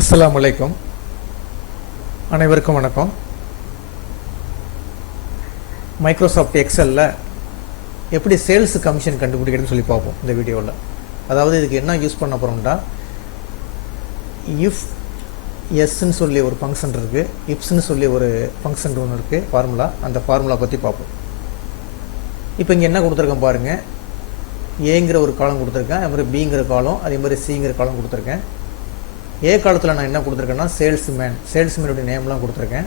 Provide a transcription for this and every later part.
அஸ்ஸலாமு அலைக்கும். அனைவருக்கும் வணக்கம். மைக்ரோசாஃப்ட் எக்ஸலில் எப்படி சேல்ஸ் கமிஷன் கண்டுபிடிக்கிறதுன்னு சொல்லி பார்ப்போம் இந்த வீடியோவில். அதாவது இதுக்கு என்ன யூஸ் பண்ண போகிறோம்னா, இஃப் எஸ்ன்னு சொல்லி ஒரு ஃபங்க்ஷன் இருக்குது, இப்ஸ்ன்னு சொல்லி ஒரு ஃபங்க்ஷன் ஒன்று இருக்குது, ஃபார்முலா. அந்த ஃபார்முலா பற்றி பார்ப்போம். இப்போ இங்கே என்ன கொடுத்துருக்கேன் பாருங்கள். ஏங்கிற ஒரு காலம் கொடுத்துருக்கேன், அதே மாதிரி பிங்கிற காலம், அதே மாதிரி சிங்கிற காலம் கொடுத்துருக்கேன். ஏ காலத்தில் நான் என்ன கொடுத்துருக்கேன்னா சேல்ஸ்மேனுடைய நேம்லாம் கொடுத்துருக்கேன்.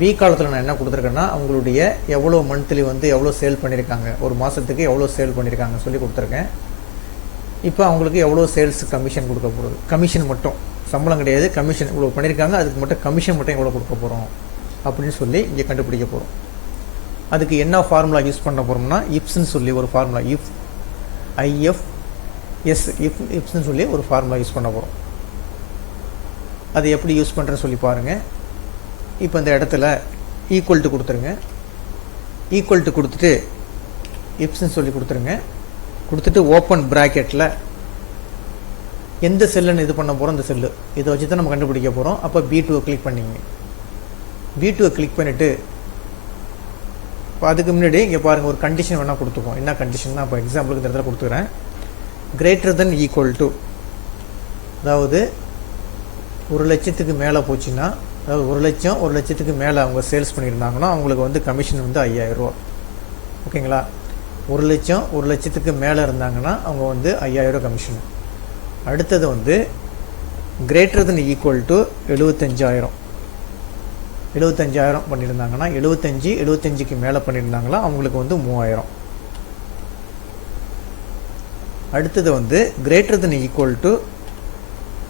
பி காலத்தில் நான் என்ன கொடுத்துருக்கேன்னா அவங்களுடைய எவ்வளோ மந்த்லி வந்து எவ்வளோ சேல் பண்ணியிருக்காங்க, ஒரு மாதத்துக்கு எவ்வளோ சேல் பண்ணியிருக்காங்க சொல்லி கொடுத்துருக்கேன். இப்போ அவங்களுக்கு எவ்வளோ சேல்ஸ் கமிஷன் கொடுக்க போகிறது, கமிஷன் மட்டும், சம்பளம் கிடையாது, கமிஷன் இவ்வளோ பண்ணியிருக்காங்க, அதுக்கு மட்டும் கமிஷன் மட்டும் எவ்வளோ கொடுக்க போகிறோம் அப்படின்னு சொல்லி இங்கே கண்டுபிடிக்க போகிறோம். அதுக்கு என்ன ஃபார்முலா யூஸ் பண்ண போகிறோம்னா இப்ஸ்ன்னு சொல்லி ஒரு ஃபார்முலா, இப்ஸ்ன்னு சொல்லி ஒரு ஃபார்முலா யூஸ் பண்ண போகிறோம். அது எப்படி யூஸ் பண்ணுறேன்னு சொல்லி பாருங்கள். இப்போ இந்த இடத்துல ஈக்குவல் டு கொடுத்துருங்க. ஈக்குவல் டு கொடுத்துட்டு இப்ஸ்ன்னு சொல்லி கொடுத்துருங்க. கொடுத்துட்டு ஓப்பன் ப்ராக்கெட்டில் எந்த செல்லுன்னு இது பண்ண போகிறோம், இந்த செல்லு இதை வச்சு தான் நம்ம கண்டுபிடிக்க போகிறோம். அப்போ B2 கிளிக் பண்ணிங்க. B2 கிளிக் பண்ணிவிட்டு இப்போ அதுக்கு முன்னாடி இங்கே பாருங்கள், ஒரு கண்டிஷன் வேணால் கொடுத்துப்போம். என்ன கண்டிஷன் தான் இப்போ எக்ஸாம்பிளுக்கு இந்த இடத்துல கொடுத்துக்கிறேன். கிரேட்டர் தென் ஈக்குவல் டு, அதாவது 1,00,000க்கு மேலே போச்சுன்னா, அதாவது 1,00,000க்கு மேலே அவங்க சேல்ஸ் பண்ணியிருந்தாங்கன்னா அவங்களுக்கு வந்து கமிஷன் வந்து 5,000 ரூபா. ஓகேங்களா? 1,00,000க்கு மேலே இருந்தாங்கன்னா அவங்க வந்து 5,000 கமிஷன். அடுத்தது வந்து கிரேட்டர் தென் ஈக்குவல் டு 75,000 பண்ணியிருந்தாங்கன்னா, 75க்கு மேலே பண்ணியிருந்தாங்களா அவங்களுக்கு வந்து 3,000. அடுத்தது வந்து கிரேட்டர் தென் ஈக்குவல் டு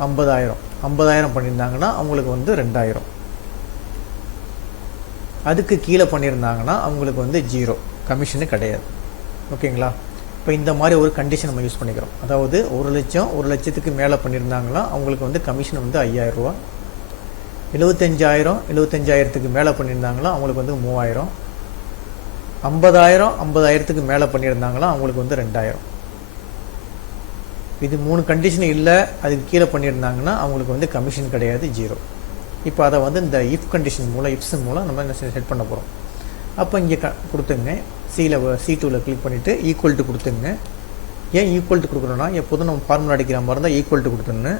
50,000 பண்ணியிருந்தாங்கன்னா அவங்களுக்கு வந்து 2,000. அதுக்கு கீழே பண்ணியிருந்தாங்கன்னா அவங்களுக்கு வந்து 0, கமிஷனு கிடையாது. ஓகேங்களா? இப்போ இந்த மாதிரி ஒரு கண்டிஷன் நம்ம யூஸ் பண்ணிக்கிறோம். அதாவது 1,00,000க்கு மேலே பண்ணியிருந்தாங்கன்னா அவங்களுக்கு வந்து கமிஷன் வந்து 5,000 ரூபா. 75,000க்கு மேலே பண்ணியிருந்தாங்களா அவங்களுக்கு வந்து 3,000. 50,000க்கு மேலே பண்ணியிருந்தாங்களா அவங்களுக்கு வந்து 2,000. இது 3 கண்டிஷன் இல்லை, அதுக்கு கீழே பண்ணியிருந்தாங்கன்னா அவங்களுக்கு வந்து கமிஷன் கிடையாது, 0. இப்போ அதை வந்து இந்த இஃப் கண்டிஷன் மூலம், இப்ஸ் மூலம் நம்ம என்ன செட் பண்ண போகிறோம். அப்போ இங்கே கொடுத்துங்க, C2ல் கிளிக் பண்ணிவிட்டு ஈக்குவல் டு கொடுத்துங்க. ஏன் ஈக்குவல் டு கொடுக்குறோன்னா, எப்போதும் நம்ம ஃபார்முலா அடிக்கிற மாதிரி இருந்தால் ஈக்குவல் டு கொடுத்துன்னு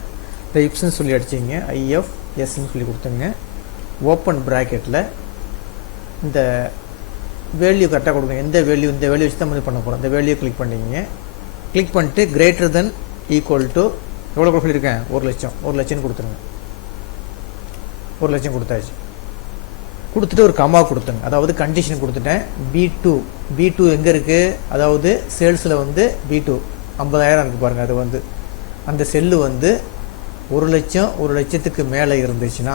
இந்த இப்ஸ்ன்னு சொல்லி அடிச்சிங்க, IFSன்னு சொல்லி கொடுத்துங்க. ஓப்பன் ப்ராக்கெட்டில் இந்த வேல்யூ கரெக்டாக கொடுங்க. எந்த வேல்யூ, இந்த வேல்யூ வச்சு தான் பண்ண போகிறோம். இந்த வேல்யூ கிளிக் பண்ணிங்க. கிளிக் பண்ணிட்டு கிரேட்டர் தென் ஈக்குவல் டு எவ்வளோ சொல்லியிருக்கேன், 1,00,000 கொடுத்துருங்க. 1,00,000 கொடுத்தாச்சு. கொடுத்துட்டு ஒரு கமா கொடுத்துங்க. அதாவது கண்டிஷன் கொடுத்துட்டேன். B2 எங்கே இருக்குது, அதாவது சேல்ஸில் வந்து B2 50,000 இருக்குது பாருங்கள். அது வந்து அந்த செல்லு வந்து 1,00,000க்கு மேலே இருந்துச்சுன்னா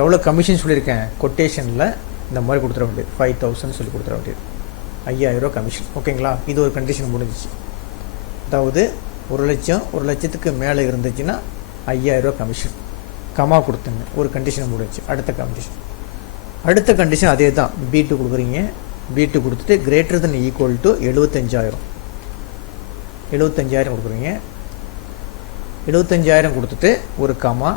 எவ்வளோ கமிஷன் சொல்லியிருக்கேன், கொட்டேஷனில் இந்த மாதிரி கொடுத்துட வேண்டியது, 5,000 சொல்லி கொடுத்துட வேண்டியது, 5,000 கமிஷன். ஓகேங்களா? இது ஒரு கண்டிஷன் முடிஞ்சிச்சு. அதாவது 1,00,000க்கு மேலே இருந்துச்சுன்னா 5,000 கமிஷன். கமா கொடுத்துங்க. ஒரு கண்டிஷன் முடிஞ்சிச்சு. அடுத்த கண்டிஷன் அதே தான். B2 கொடுக்குறீங்க. B2 கொடுத்துட்டு கிரேட்டர் தென் ஈக்குவல் டு 75,000 கொடுக்குறீங்க. 75,000 கொடுத்துட்டு ஒரு கமா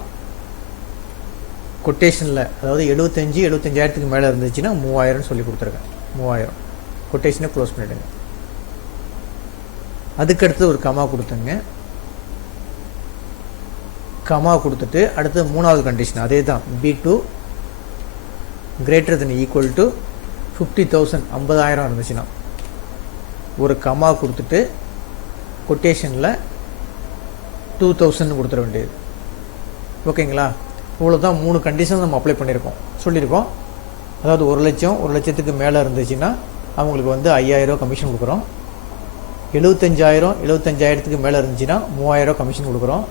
கொட்டேஷனில், அதாவது 75,000க்கு மேலே இருந்துச்சுன்னா 3,000 சொல்லி கொடுத்துருக்கேன். 3,000 கொட்டேஷனை க்ளோஸ் பண்ணிவிடுங்க. அதுக்கடுத்து ஒரு கமா கொடுத்துங்க. கமா கொடுத்துட்டு அடுத்து 3வது கண்டிஷன் அதே தான். B2 greater then equal to 50,000, 50,000 இருந்துச்சுன்னா ஒரு கமா கொடுத்துட்டு கொட்டேஷனில் 2,000 கொடுத்துட வேண்டியது. ஓகேங்களா? இவ்வளோதான் 3 கண்டிஷன் நம்ம அப்ளை சொல்லியிருக்கோம். அதாவது 1,00,000க்கு மேலே இருந்துச்சுன்னா அவங்களுக்கு வந்து 5,000 கமிஷன் கொடுக்குறோம். 75,000க்கு மேலே இருந்துச்சுன்னா 3,000 கமிஷன் கொடுக்குறோம்.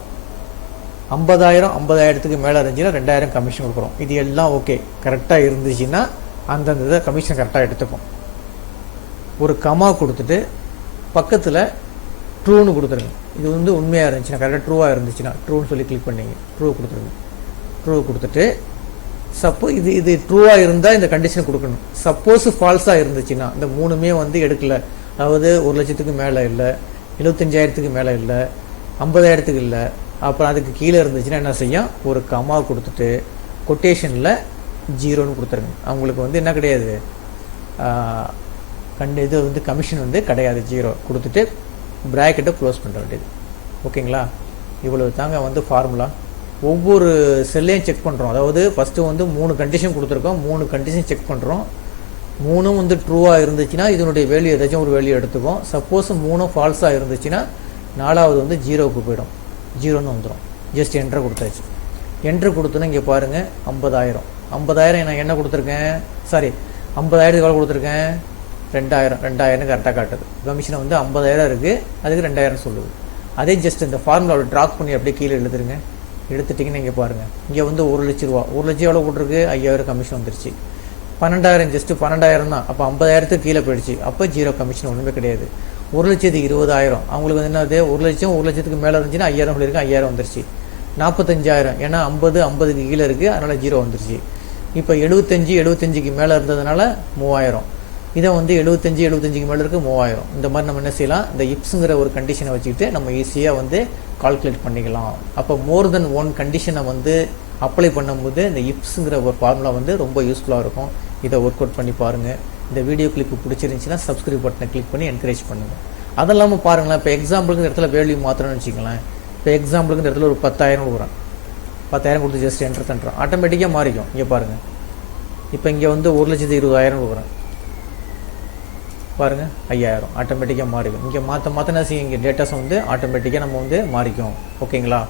50,000க்கு மேலே இருந்துச்சுன்னா 2,000 கமிஷன் கொடுக்குறோம். இது எல்லாம் ஓகே, கரெக்டாக இருந்துச்சுன்னா அந்தந்த கமிஷன் கரெக்டாக எடுத்துக்கும். ஒரு கமா கொடுத்துட்டு பக்கத்தில் ட்ரூன்னு கொடுத்துருங்க. இது வந்து உண்மையாக இருந்துச்சுன்னா, கரெக்டாக ட்ரூவாக இருந்துச்சுன்னா ட்ரூன்னு சொல்லி கிளிக் பண்ணிங்க. ட்ரூ கொடுத்துருங்க. ட்ரூ கொடுத்துட்டு இது ட்ரூவாக இருந்தால் இந்த கண்டிஷன் கொடுக்கணும். சப்போஸ் ஃபால்ஸாக இருந்துச்சுன்னா, இந்த 3மே வந்து எடுக்கல, அதாவது 1,00,000க்கு மேலே இல்லை, 75,000க்கு மேலே இல்லை, 50,000க்கு இல்லை, அப்புறம் அதுக்கு கீழே இருந்துச்சுன்னா என்ன செய்யும், ஒரு கமா கொடுத்துட்டு கொட்டேஷனில் 0ன்னு கொடுத்துருங்க. அவங்களுக்கு வந்து என்ன கிடையாது, இது வந்து கமிஷன் வந்து கிடையாது, 0 கொடுத்துட்டு ப்ராக்கெட்டை க்ளோஸ் பண்ணுற வேண்டியது. ஓகேங்களா, இவ்வளவு தாங்க வந்து ஃபார்முலா. ஒவ்வொரு செல்லையும் செக் பண்ணுறோம். அதாவது ஃபஸ்ட்டு வந்து 3 கண்டிஷன் கொடுத்துருக்கோம், 3 கண்டிஷன் செக் பண்ணுறோம். 3ம் வந்து ட்ரூவாக இருந்துச்சுன்னா இதனுடைய வேல்யூ ஏதாச்சும் ஒரு வேல்யூ எடுத்துக்கும். சப்போஸ் 3ம் ஃபால்ஸாக இருந்துச்சுன்னா 4வது வந்து 0க்கு போயிடும், 0ன்னு வந்துடும். ஜஸ்ட் என்ட்ரு கொடுத்தாச்சு. என்ட்ரு கொடுத்தோன்னா இங்கே பாருங்கள் 50,000. 50,000 நான் என்ன கொடுத்துருக்கேன், சாரி 50,000 எவ்வளோ கொடுத்துருக்கேன், 2,000 கரெக்டாக காட்டுது. கமிஷனை வந்து 50,000 இருக்குது, அதுக்கு 2,000 சொல்லுது. அதே ஜஸ்ட் இந்த ஃபார்முலாவில் ட்ராப் பண்ணி அப்படியே கீழே எழுதுருங்க. எடுத்துட்டிங்கன்னா இங்கே பாருங்கள், இங்கே வந்து 1,00,000 ரூபா, 1,00,000 எவ்வளோ போட்டிருக்கு, 5,000 கமிஷன் வந்துருச்சு. 12,000 ஜஸ்ட்டு 12,000 தான், அப்போ 50,000த்துக்கு கீழே போயிடுச்சு, அப்போ 0 கமிஷன் ஒன்றுமே கிடையாது. 1,20,000 அவங்களுக்கு வந்து என்னது, 1,00,000 1,00,000க்கு மேலே இருந்துச்சுன்னா 5,000 சொல்லியிருக்கு, 5,000 வந்துருச்சு. 45,000 ஏன்னா 50க்கு கீழே இருக்குது, அதனால் 0 வந்துருச்சு. இப்போ 75க்கு மேலே இருந்ததுனால 3,000. இதை வந்து 75க்கு மேலே இருக்குது 3,000. இந்த மாதிரி நம்ம என்ன செய்யலாம், இந்த இப்ஸுங்கிற ஒரு கண்டிஷனை வச்சுக்கிட்டு நம்ம ஈஸியாக வந்து கால்குலேட் பண்ணிக்கலாம். அப்போ மோர் தென் 1 கண்டிஷனை வந்து அப்ளை பண்ணும்போது இந்த இப்ஸுங்கிற ஒரு ஃபார்முலா வந்து ரொம்ப யூஸ்ஃபுல்லாக இருக்கும். இதை ஒர்க் அவுட் பண்ணி பாருங்கள். இந்த வீடியோ கிளிப்பு பிடிச்சிருந்துச்சின்னா சப்ஸ்கிரைப் பட்டனை கிளிக் பண்ணி என்கரேஜ் பண்ணுங்கள். அது இல்லாமல் பாருங்களேன், இப்போ எக்ஸாம்பிளுக்கு இந்த இடத்துல வேல்யூ மாத்திரம்னு வச்சுக்கலாம். இப்போ எக்ஸாம்பிளுக்கு இந்த இடத்துல ஒரு 10,000 கொடுக்குறேன், 10,000 கொடுத்து ஜஸ்ட் என்டர் பண்ணுறோம், ஆட்டோமேட்டிக்காக மாறிக்கும். இங்கே பாருங்கள், இப்போ இங்கே வந்து 1,20,000 கொடுக்குறேன், பாருங்கள் 5,000 ஆட்டோமேட்டிக்காக மாறிக்கும். இங்கே மாற்ற என்ன செய்யும், இங்கே டேட்டாஸை வந்து ஆட்டோமேட்டிக்காக நம்ம வந்து மாறிக்கும். ஓகேங்களா.